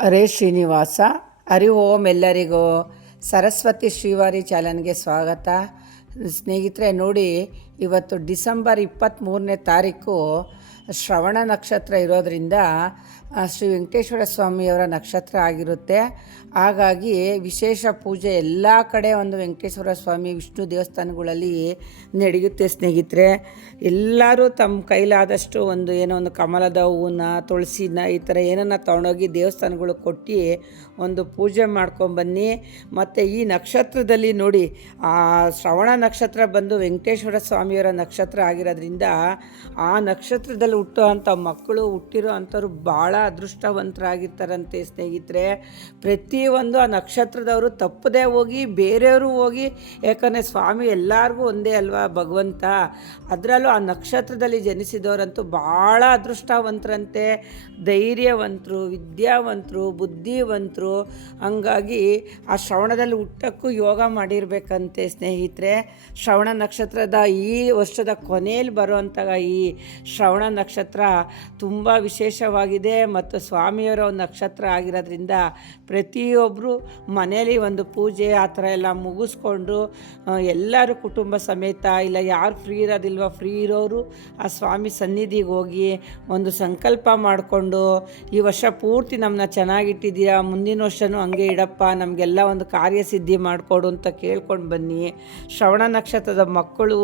ಹರೇ ಶ್ರೀನಿವಾಸ. ಹರಿ ಓಂ ಎಲ್ಲರಿಗೂ. ಸರಸ್ವತಿ ಶ್ರೀವಾರಿ ಚಾನಲ್ಗೆ ಸ್ವಾಗತ. ಸ್ನೇಹಿತರೆ ನೋಡಿ, ಇವತ್ತು ಡಿಸೆಂಬರ್ 23ನೇ ತಾರೀಕು ಶ್ರವಣ ನಕ್ಷತ್ರ ಇರೋದರಿಂದ ಶ್ರೀ ವೆಂಕಟೇಶ್ವರ ಸ್ವಾಮಿಯವರ ನಕ್ಷತ್ರ ಆಗಿರುತ್ತೆ. ಹಾಗಾಗಿ ವಿಶೇಷ ಪೂಜೆ ಎಲ್ಲ ಕಡೆ ಒಂದು ವೆಂಕಟೇಶ್ವರ ಸ್ವಾಮಿ ವಿಷ್ಣು ದೇವಸ್ಥಾನಗಳಲ್ಲಿ ನಡೆಯುತ್ತೆ. ಸ್ನೇಹಿತರೆ, ಎಲ್ಲರೂ ತಮ್ಮ ಕೈಲಾದಷ್ಟು ಏನೋ ಒಂದು ಕಮಲದ ಹೂವನ್ನ, ತುಳಸಿನ, ಈ ಥರ ಏನನ್ನ ತೊಗೊಂಡೋಗಿ ದೇವಸ್ಥಾನಗಳು ಕೊಟ್ಟು ಒಂದು ಪೂಜೆ ಮಾಡ್ಕೊಂಬನ್ನಿ. ಮತ್ತು ಈ ನಕ್ಷತ್ರದಲ್ಲಿ ನೋಡಿ, ಆ ಶ್ರವಣ ನಕ್ಷತ್ರ ಬಂದು ವೆಂಕಟೇಶ್ವರ ಸ್ವಾಮಿಯವರ ನಕ್ಷತ್ರ ಆಗಿರೋದ್ರಿಂದ ಆ ನಕ್ಷತ್ರದಲ್ಲಿ ಹುಟ್ಟೋ ಅಂಥ ಮಕ್ಕಳು, ಹುಟ್ಟಿರೋ ಅಂಥವ್ರು ಭಾಳ ಅದೃಷ್ಟವಂತರಾಗಿರ್ತಾರಂತೆ. ಸ್ನೇಹಿತರೆ, ಪ್ರತಿಯೊಂದು ಆ ನಕ್ಷತ್ರದವರು ತಪ್ಪದೇ ಹೋಗಿ, ಬೇರೆಯವರು ಹೋಗಿ, ಯಾಕಂದರೆ ಸ್ವಾಮಿ ಎಲ್ಲರಿಗೂ ಒಂದೇ ಅಲ್ವಾ ಭಗವಂತ. ಅದರಲ್ಲೂ ಆ ನಕ್ಷತ್ರದಲ್ಲಿ ಜನಿಸಿದವರಂತೂ ಭಾಳ ಅದೃಷ್ಟವಂತರಂತೆ, ಧೈರ್ಯವಂತರು, ವಿದ್ಯಾವಂತರು, ಬುದ್ಧಿವಂತರು. ಹಂಗಾಗಿ ಆ ಶ್ರವಣದಲ್ಲಿ ಹುಟ್ಟಕ್ಕೂ ಯೋಗ ಮಾಡಿರಬೇಕಂತೆ. ಸ್ನೇಹಿತರೆ, ಶ್ರವಣ ನಕ್ಷತ್ರದ ಈ ವರ್ಷದ ಕೊನೆಯಲ್ಲಿ ಬರುವಂಥ ಈ ಶ್ರವಣ ನಕ್ಷತ್ರ ತುಂಬ ವಿಶೇಷವಾಗಿದೆ ಮತ್ತು ಸ್ವಾಮಿಯವರ ಒಂದು ನಕ್ಷತ್ರ ಆಗಿರೋದ್ರಿಂದ ಪ್ರತಿಯೊಬ್ಬರು ಮನೇಲಿ ಒಂದು ಪೂಜೆ ಆ ಥರ ಎಲ್ಲ ಮುಗಿಸ್ಕೊಂಡು ಎಲ್ಲರೂ ಕುಟುಂಬ ಸಮೇತ, ಇಲ್ಲ ಯಾರು ಫ್ರೀ ಇರೋದಿಲ್ವ, ಫ್ರೀ ಇರೋರು ಆ ಸ್ವಾಮಿ ಸನ್ನಿಧಿಗೆ ಹೋಗಿ ಒಂದು ಸಂಕಲ್ಪ ಮಾಡಿಕೊಂಡು, ಈ ವರ್ಷ ಪೂರ್ತಿ ನಮ್ಮನ್ನ ಚೆನ್ನಾಗಿಟ್ಟಿದ್ದೀರಾ, ಮುಂದಿನ ವರ್ಷವೂ ಹಂಗೆ ಇಡಪ್ಪ, ನಮಗೆಲ್ಲ ಒಂದು ಕಾರ್ಯಸಿದ್ಧಿ ಮಾಡಿಕೊಡು ಅಂತ ಕೇಳ್ಕೊಂಡು ಬನ್ನಿ. ಶ್ರವಣ ನಕ್ಷತ್ರದ ಮಕ್ಕಳು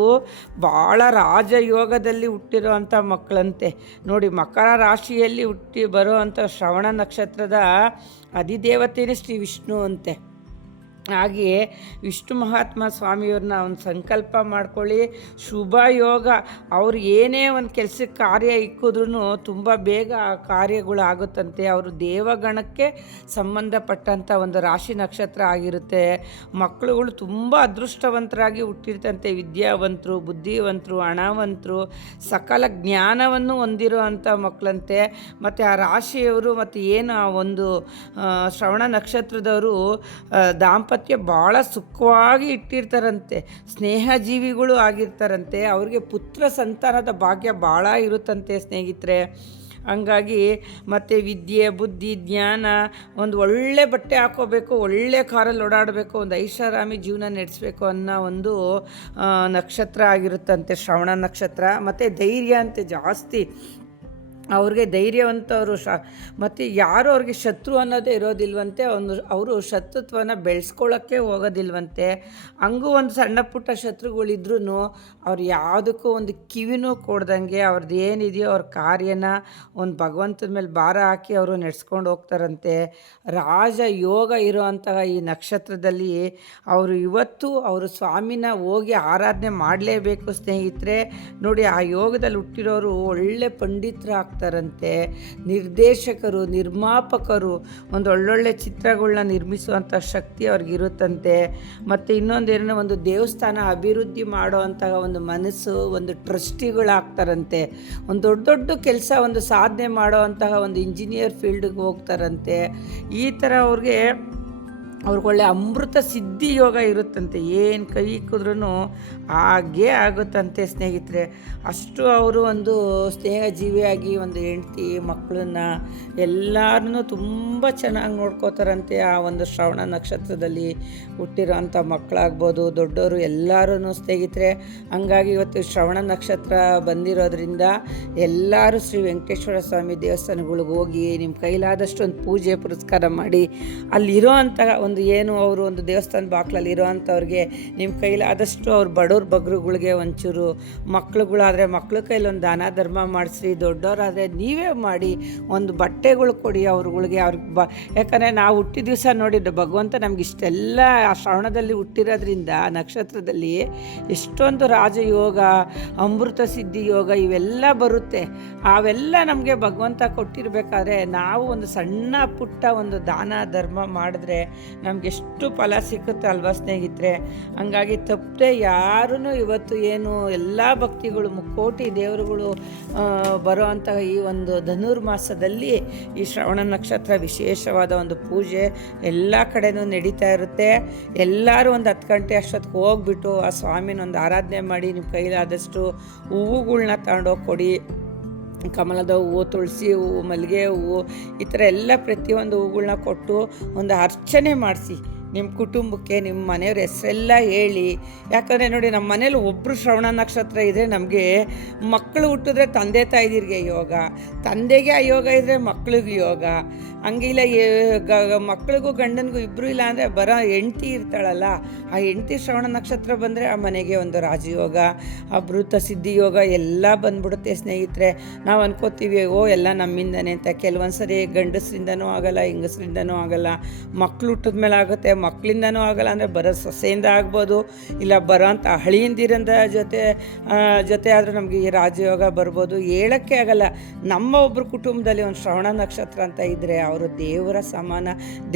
ಭಾಳ ರಾಜಯೋಗದಲ್ಲಿ ಹುಟ್ಟಿರೋ ಅಂಥ ಮಕ್ಕಳಂತೆ. ನೋಡಿ, ಮಕರ ರಾಶಿಯಲ್ಲಿ ಹುಟ್ಟಿ ಬರೋ ಅಂಥ ಶ್ರವಣ ನಕ್ಷತ್ರದ ಅಧಿದೇವತೆಯೇ ಶ್ರೀ ವಿಷ್ಣು ಅಂತೆ. ಹಾಗೆಯೇ ವಿಷ್ಣು ಮಹಾತ್ಮ ಸ್ವಾಮಿಯವ್ರನ್ನ ಒಂದು ಸಂಕಲ್ಪ ಮಾಡ್ಕೊಳ್ಳಿ. ಶುಭ ಯೋಗ, ಅವ್ರು ಏನೇ ಒಂದು ಕೆಲಸಕ್ಕೆ ಕಾರ್ಯ ಇಕ್ಕಿದ್ರೂ ತುಂಬ ಬೇಗ ಆ ಕಾರ್ಯಗಳು ಆಗುತ್ತಂತೆ. ಅವರು ದೇವಗಣಕ್ಕೆ ಸಂಬಂಧಪಟ್ಟಂಥ ಒಂದು ರಾಶಿ ನಕ್ಷತ್ರ ಆಗಿರುತ್ತೆ. ಮಕ್ಕಳುಗಳು ತುಂಬ ಅದೃಷ್ಟವಂತರಾಗಿ ಹುಟ್ಟಿರ್ತಂತೆ, ವಿದ್ಯಾವಂತರು, ಬುದ್ಧಿವಂತರು, ಹಣವಂತರು, ಸಕಲ ಜ್ಞಾನವನ್ನು ಹೊಂದಿರೋ ಅಂಥ ಮಕ್ಕಳಂತೆ. ಮತ್ತು ಆ ರಾಶಿಯವರು ಮತ್ತು ಏನು ಆ ಒಂದು ಶ್ರವಣ ನಕ್ಷತ್ರದವರು ದಾಂಪತ್ಯ ಭಾಳ ಸುಖವಾಗಿ ಇಟ್ಟಿರ್ತಾರಂತೆ, ಸ್ನೇಹ ಜೀವಿಗಳು ಆಗಿರ್ತಾರಂತೆ. ಅವ್ರಿಗೆ ಪುತ್ರ ಸಂತಾನದ ಭಾಗ್ಯ ಭಾಳ ಇರುತ್ತಂತೆ. ಸ್ನೇಹಿತರೆ, ಹಂಗಾಗಿ ಮತ್ತು ವಿದ್ಯೆ, ಬುದ್ಧಿ, ಜ್ಞಾನ, ಒಂದು ಒಳ್ಳೆ ಬಟ್ಟೆ ಹಾಕೋಬೇಕು, ಒಳ್ಳೆ ಕಾರಲ್ಲಿ ಓಡಾಡಬೇಕು, ಒಂದು ಐಷಾರಾಮಿ ಜೀವನ ನಡೆಸಬೇಕು ಅನ್ನೋ ಒಂದು ನಕ್ಷತ್ರ ಆಗಿರುತ್ತಂತೆ ಶ್ರವಣ ನಕ್ಷತ್ರ. ಮತ್ತು ಧೈರ್ಯ ಅಂತೆ ಜಾಸ್ತಿ, ಅವ್ರಿಗೆ ಧೈರ್ಯವಂತವರು. ಮತ್ತು ಯಾರು ಅವ್ರಿಗೆ ಶತ್ರು ಅನ್ನೋದೇ ಇರೋದಿಲ್ವಂತೆ. ಅವರು ಶತ್ರುತ್ವನ ಬೆಳೆಸ್ಕೊಳ್ಳೋಕ್ಕೆ ಹೋಗೋದಿಲ್ವಂತೆ. ಹಂಗೂ ಒಂದು ಸಣ್ಣ ಪುಟ್ಟ ಶತ್ರುಗಳಿದ್ರೂ ಅವ್ರು ಯಾವುದಕ್ಕೂ ಒಂದು ಕಿವಿನೂ ಕೊಡ್ದಂಗೆ ಅವ್ರದ್ದು ಏನಿದೆಯೋ ಅವ್ರ ಕಾರ್ಯನ ಒಂದು ಭಗವಂತನ ಮೇಲೆ ಭಾರ ಹಾಕಿ ಅವರು ನಡೆಸ್ಕೊಂಡು ಹೋಗ್ತಾರಂತೆ. ರಾಜ ಯೋಗ ಇರೋವಂತಹ ಈ ನಕ್ಷತ್ರದಲ್ಲಿ ಅವರು ಇವತ್ತು ಅವರು ಸ್ವಾಮಿನ ಹೋಗಿ ಆರಾಧನೆ ಮಾಡಲೇಬೇಕು. ಸ್ನೇಹಿತರೆ ನೋಡಿ, ಆ ಯೋಗದಲ್ಲಿ ಹುಟ್ಟಿರೋರು ಒಳ್ಳೆ ಪಂಡಿತರು ಆಗ್ತಾರಂತೆ, ನಿರ್ದೇಶಕರು, ನಿರ್ಮಾಪಕರು, ಒಂದು ಒಳ್ಳೊಳ್ಳೆ ಚಿತ್ರಗಳನ್ನ ನಿರ್ಮಿಸುವಂಥ ಶಕ್ತಿ ಅವ್ರಿಗಿರುತ್ತಂತೆ. ಮತ್ತು ಇನ್ನೊಂದೇನೋ ಒಂದು ದೇವಸ್ಥಾನ ಅಭಿವೃದ್ಧಿ ಮಾಡುವಂತಹ ಒಂದು ಮನಸ್ಸು, ಒಂದು ಟ್ರಸ್ಟಿಗಳಾಗ್ತಾರಂತೆ. ಒಂದು ದೊಡ್ಡ ದೊಡ್ಡ ಕೆಲಸ, ಒಂದು ಸಾಧನೆ ಮಾಡುವಂತಹ ಒಂದು ಇಂಜಿನಿಯರ್ ಫೀಲ್ಡ್ಗೆ ಹೋಗ್ತಾರಂತೆ. ಈ ಥರ ಅವ್ರಿಗೊಳ್ಳೆ ಅಮೃತ ಸಿದ್ಧಿ ಯೋಗ ಇರುತ್ತಂತೆ. ಏನು ಕೈ ಇಕ್ಕಿದ್ರೂ ಹಾಗೇ ಆಗುತ್ತಂತೆ. ಸ್ನೇಹಿತರೆ, ಅಷ್ಟು ಅವರು ಒಂದು ಸ್ನೇಹ ಜೀವಿಯಾಗಿ ಒಂದು ಹೆಂಡ್ತಿ ಮಕ್ಕಳನ್ನ ಎಲ್ಲರನ್ನೂ ತುಂಬ ಚೆನ್ನಾಗಿ ನೋಡ್ಕೋತಾರಂತೆ. ಆ ಒಂದು ಶ್ರವಣ ನಕ್ಷತ್ರದಲ್ಲಿ ಹುಟ್ಟಿರೋ ಅಂಥ ಮಕ್ಕಳಾಗ್ಬೋದು, ದೊಡ್ಡವರು ಎಲ್ಲರೂ. ಸ್ನೇಹಿತರೆ, ಹಂಗಾಗಿ ಇವತ್ತು ಶ್ರವಣ ನಕ್ಷತ್ರ ಬಂದಿರೋದ್ರಿಂದ ಎಲ್ಲರೂ ಶ್ರೀ ವೆಂಕಟೇಶ್ವರ ಸ್ವಾಮಿ ದೇವಸ್ಥಾನಗಳಿಗೆ ಹೋಗಿ ನಿಮ್ಮ ಕೈಲಾದಷ್ಟು ಒಂದು ಪೂಜೆ ಪುರಸ್ಕಾರ ಮಾಡಿ, ಅಲ್ಲಿರೋ ಅಂಥ ಏನು ಅವರು ಒಂದು ದೇವಸ್ಥಾನ ಬಾಕ್ಲಲ್ಲಿ ಇರೋವಂಥವ್ರಿಗೆ ನಿಮ್ಮ ಕೈಲಾದಷ್ಟು ಅವ್ರು ಬಡವ್ರ ಬಗ್ರುಗಳಿಗೆ ಒಂಚೂರು, ಮಕ್ಳುಗಳಾದರೆ ಮಕ್ಳ ಕೈಲಿ ಒಂದು ದಾನ ಧರ್ಮ ಮಾಡಿಸ್ರಿ, ದೊಡ್ಡವರಾದರೆ ನೀವೇ ಮಾಡಿ ಒಂದು ಬಟ್ಟೆಗಳು ಕೊಡಿ ಅವ್ರುಗಳಿಗೆ. ಯಾಕಂದರೆ ನಾವು ಹುಟ್ಟಿದ ದಿವಸ ನೋಡಿದ್ದು ಭಗವಂತ ನಮ್ಗೆ ಇಷ್ಟೆಲ್ಲ ಆ ಶ್ರವಣದಲ್ಲಿ ಹುಟ್ಟಿರೋದ್ರಿಂದ ನಕ್ಷತ್ರದಲ್ಲಿ ಎಷ್ಟೊಂದು ರಾಜಯೋಗ, ಅಮೃತ ಸಿದ್ಧಿ ಯೋಗ ಇವೆಲ್ಲ ಬರುತ್ತೆ. ಅವೆಲ್ಲ ನಮಗೆ ಭಗವಂತ ಕೊಟ್ಟಿರಬೇಕಾದ್ರೆ ನಾವು ಒಂದು ಸಣ್ಣ ಪುಟ್ಟ ಒಂದು ದಾನ ಧರ್ಮ ಮಾಡಿದ್ರೆ ನಮ್ಗೆ ಎಷ್ಟು ಫಲ ಸಿಗುತ್ತೆ ಅಲ್ವಾ ಸ್ನೇಹಿತರೆ. ಹಂಗಾಗಿ ತಪ್ಪದೆ ಯಾರೂ ಇವತ್ತು ಏನು ಎಲ್ಲ ಭಕ್ತಿಗಳು, ಮುಕ್ಕೋಟಿ ದೇವರುಗಳು ಬರೋ ಅಂತಹ ಈ ಒಂದು ಧನುರ್ಮಾಸದಲ್ಲಿ ಈ ಶ್ರವಣ ನಕ್ಷತ್ರ ವಿಶೇಷವಾದ ಒಂದು ಪೂಜೆ ಎಲ್ಲ ಕಡೆನೂ ನಡೀತಾ ಇರುತ್ತೆ. ಎಲ್ಲರೂ ಒಂದು 10 ಗಂಟೆ ಅಷ್ಟೊತ್ತಿಗೆ ಹೋಗ್ಬಿಟ್ಟು ಆ ಸ್ವಾಮಿನ ಒಂದು ಆರಾಧನೆ ಮಾಡಿ ನಿಮ್ಮ ಕೈಲಾದಷ್ಟು ಹೂವುಗಳ್ನ ತಗೊಂಡೋಗಿ ಕೊಡಿ. ಕಮಲದ ಹೂವು, ತುಳಸಿ ಹೂವು, ಮಲ್ಲಿಗೆ ಹೂವು, ಈ ಥರ ಎಲ್ಲ ಪ್ರತಿಯೊಂದು ಹೂಗಳನ್ನ ಕೊಟ್ಟು ಒಂದು ಅರ್ಚನೆ ಮಾಡಿಸಿ ನಿಮ್ಮ ಕುಟುಂಬಕ್ಕೆ, ನಿಮ್ಮ ಮನೆಯವ್ರ ಹೆಸರೆಲ್ಲ ಹೇಳಿ. ಯಾಕಂದರೆ ನೋಡಿ, ನಮ್ಮ ಮನೇಲಿ ಒಬ್ಬರು ಶ್ರವಣ ನಕ್ಷತ್ರ ಇದ್ದರೆ ನಮಗೆ ಮಕ್ಕಳು ಹುಟ್ಟಿದ್ರೆ ತಂದೆ ತಾಯಿದಿರಿಗೆ ಯೋಗ, ತಂದೆಗೆ ಆ ಯೋಗ ಇದ್ದರೆ ಮಕ್ಳಿಗೆ ಯೋಗ. ಹಂಗಿಲ್ಲ, ಮಕ್ಳಿಗೂ ಗಂಡನಿಗೂ ಇಬ್ಬರು ಇಲ್ಲ ಅಂದರೆ ಬರೋ ಹೆಂಡ್ತಿ ಇರ್ತಾಳಲ್ಲ, ಆ ಹೆಂಡ್ತಿ ಶ್ರವಣ ನಕ್ಷತ್ರ ಬಂದರೆ ಆ ಮನೆಗೆ ಒಂದು ರಾಜಯೋಗ, ಅಭೃತ ಸಿದ್ಧಿ ಯೋಗ ಎಲ್ಲ ಬಂದ್ಬಿಡುತ್ತೆ ಸ್ನೇಹಿತರೆ. ನಾವು ಅನ್ಕೋತೀವಿ ಎಲ್ಲ ನಮ್ಮಿಂದನೇ ಅಂತ. ಕೆಲವೊಂದು ಸರಿ ಗಂಡಸರಿಂದನೂ ಆಗಲ್ಲ, ಹೆಂಗಸರಿಂದನೂ ಆಗಲ್ಲ. ಮಕ್ಳು ಹುಟ್ಟಿದ ಮೇಲೆ ಆಗುತ್ತೆ, ಮಕ್ಕಳಿಂದನೂ ಆಗಲ್ಲ ಅಂದರೆ ಬರೋ ಸೊಸೆಯಿಂದ ಆಗ್ಬೋದು, ಇಲ್ಲ ಬರೋ ಅಂಥ ಹಳಿಯಿಂದಿರಂದ ಜೊತೆ ಆದರೂ ನಮಗೆ ಈ ರಾಜಯೋಗ ಬರ್ಬೋದು. ಹೇಳೋಕ್ಕೆ ಆಗಲ್ಲ. ನಮ್ಮ ಒಬ್ಬರು ಕುಟುಂಬದಲ್ಲಿ ಒಂದು ಶ್ರವಣ ನಕ್ಷತ್ರ ಅಂತ ಇದ್ದರೆ ಅವರು ದೇವರ ಸಮಾನ,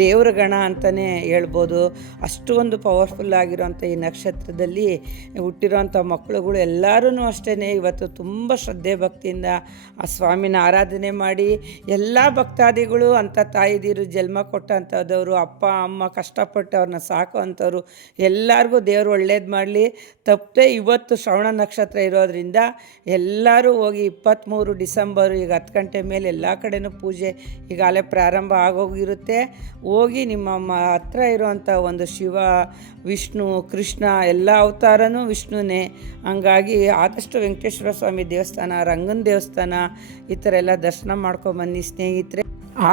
ದೇವರ ಗಣ ಅಂತಲೇ ಹೇಳ್ಬೋದು. ಅಷ್ಟು ಒಂದು ಪವರ್ಫುಲ್ ಆಗಿರೋಂಥ ಈ ನಕ್ಷತ್ರದಲ್ಲಿ ಹುಟ್ಟಿರೋಂಥ ಮಕ್ಕಳುಗಳು ಎಲ್ಲರೂ ಅಷ್ಟೇ ಇವತ್ತು ತುಂಬ ಶ್ರದ್ಧೆ ಭಕ್ತಿಯಿಂದ ಆ ಸ್ವಾಮಿನ ಆರಾಧನೆ ಮಾಡಿ, ಎಲ್ಲ ಭಕ್ತಾದಿಗಳು ಅಂಥ ತಾಯಿದಿರು ಜನ್ಮ ಕೊಟ್ಟಂಥದ್ದವರು, ಅಪ್ಪ ಅಮ್ಮ ಕಷ್ಟಪಟ್ಟು ಅವ್ರನ್ನ ಸಾಕೋ ಅಂಥವ್ರು ಎಲ್ಲರಿಗೂ ದೇವರು ಒಳ್ಳೇದು ಮಾಡಲಿ. ತಪ್ಪದೆ ಇವತ್ತು ಶ್ರವಣ ನಕ್ಷತ್ರ ಇರೋದರಿಂದ ಎಲ್ಲರೂ ಹೋಗಿ 23 ಡಿಸೆಂಬರು ಈಗ 10 ಗಂಟೆ ಮೇಲೆ ಎಲ್ಲ ಕಡೆನೂ ಪೂಜೆ ಈಗಾಗಲೇ ಪ್ರಾರಂಭ ಆಗೋಗಿರುತ್ತೆ. ಹೋಗಿ ನಿಮ್ಮ ಹತ್ರ ಇರುವಂಥ ಒಂದು ಶಿವ, ವಿಷ್ಣು, ಕೃಷ್ಣ ಎಲ್ಲ ಅವತಾರನೂ ವಿಷ್ಣುನೇ. ಹಂಗಾಗಿ ಆದಷ್ಟು ವೆಂಕಟೇಶ್ವರ ಸ್ವಾಮಿ ದೇವಸ್ಥಾನ, ರಂಗನ ದೇವಸ್ಥಾನ ಈ ಥರ ಎಲ್ಲ ದರ್ಶನ ಮಾಡ್ಕೊಂಬನ್ನಿ ಸ್ನೇಹಿತರೆ.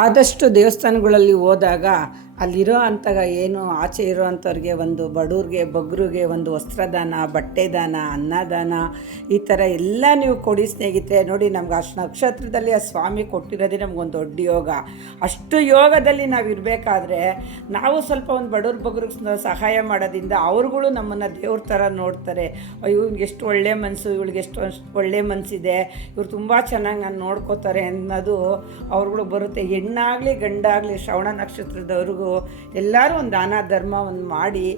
ಆದಷ್ಟು ದೇವಸ್ಥಾನಗಳಲ್ಲಿ ಹೋದಾಗ ಅಲ್ಲಿರೋ ಅಂಥ ಏನು ಆಚೆ ಇರೋ ಅಂಥವ್ರಿಗೆ, ಒಂದು ಬಡವ್ರಿಗೆ ಬಗ್ರಿಗೆ ಒಂದು ವಸ್ತ್ರದಾನ, ಬಟ್ಟೆ ದಾನ, ಅನ್ನದಾನ ಈ ಥರ ಎಲ್ಲ ನೀವು ಕೊಡಿ ಸ್ನೇಹಿತರೆ. ನೋಡಿ, ನಮ್ಗೆ ಅಷ್ಟು ನಕ್ಷತ್ರದಲ್ಲಿ ಆ ಸ್ವಾಮಿ ಕೊಟ್ಟಿರೋದೇ ನಮಗೊಂದು ದೊಡ್ಡ ಯೋಗ. ಅಷ್ಟು ಯೋಗದಲ್ಲಿ ನಾವು ಇರಬೇಕಾದ್ರೆ ನಾವು ಸ್ವಲ್ಪ ಒಂದು ಬಡವ್ರ ಬಗ್ರಿಗೆ ಸಹಾಯ ಮಾಡೋದ್ರಿಂದ ಅವ್ರುಗಳು ನಮ್ಮನ್ನು ದೇವ್ರ ಥರ ನೋಡ್ತಾರೆ. ಇವ್ನಿಗೆ ಎಷ್ಟು ಒಳ್ಳೆ ಮನಸ್ಸು, ಇವಳಿಗೆ ಎಷ್ಟು ಒಳ್ಳೆ ಮನಸ್ಸಿದೆ, ಇವ್ರು ತುಂಬ ಚೆನ್ನಾಗಿ ನಾನು ನೋಡ್ಕೋತಾರೆ ಅನ್ನೋದು ಅವ್ರುಗಳು ಬರುತ್ತೆ. ಹೆಣ್ಣಾಗಲಿ ಗಂಡಾಗಲಿ ಶ್ರವಣ ನಕ್ಷತ್ರದವ್ರಿಗೂ ಎಲ್ಲರೂ ಒಂದು ದಾನ ಧರ್ಮ ಒಂದು ಮಾಡಿ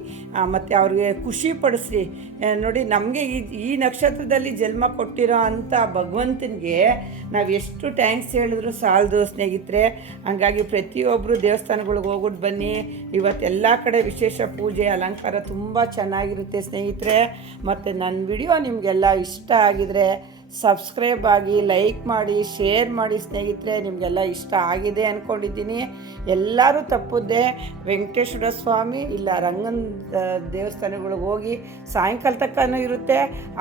ಮತ್ತು ಅವ್ರಿಗೆ ಖುಷಿ ಪಡಿಸ್ರಿ. ನೋಡಿ, ನಮಗೆ ಈ ನಕ್ಷತ್ರದಲ್ಲಿ ಜನ್ಮ ಕೊಟ್ಟಿರೋ ಅಂಥ ಭಗವಂತನಿಗೆ ನಾವು ಎಷ್ಟು ಥ್ಯಾಂಕ್ಸ್ ಹೇಳಿದ್ರು ಸಾಲದು ಸ್ನೇಹಿತರೆ. ಹಂಗಾಗಿ ಪ್ರತಿಯೊಬ್ಬರು ದೇವಸ್ಥಾನಗಳಿಗೆ ಹೋಗ್ಬಿಟ್ಟು ಬನ್ನಿ. ಇವತ್ತೆಲ್ಲ ಕಡೆ ವಿಶೇಷ ಪೂಜೆ ಅಲಂಕಾರ ತುಂಬ ಚೆನ್ನಾಗಿರುತ್ತೆ ಸ್ನೇಹಿತರೆ. ಮತ್ತು ನನ್ನ ವಿಡಿಯೋ ನಿಮಗೆಲ್ಲ ಇಷ್ಟ ಆಗಿದರೆ ಸಬ್ಸ್ಕ್ರೈಬ್ ಆಗಿ, ಲೈಕ್ ಮಾಡಿ, ಶೇರ್ ಮಾಡಿ ಸ್ನೇಹಿತರೆ. ನಿಮಗೆಲ್ಲ ಇಷ್ಟ ಆಗಿದೆ ಅಂದ್ಕೊಂಡಿದ್ದೀನಿ. ಎಲ್ಲರೂ ತಪ್ಪುತ್ತೆ ವೆಂಕಟೇಶ್ವರ ಸ್ವಾಮಿ ಇಲ್ಲ ರಂಗನ ದೇವಸ್ಥಾನಗಳಿಗೆ ಹೋಗಿ ಸಾಯಂಕಾಲ ತನಕನೂ ಇರುತ್ತೆ.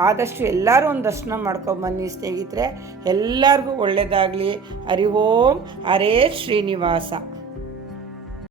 ಆದಷ್ಟು ಎಲ್ಲರೂ ಒಂದು ದರ್ಶನ ಮಾಡ್ಕೊಂಬನ್ನಿ ಸ್ನೇಹಿತರೆ. ಎಲ್ಲರಿಗೂ ಒಳ್ಳೆಯದಾಗಲಿ. ಹರಿ ಓಂ ಹರೇ ಶ್ರೀನಿವಾಸ.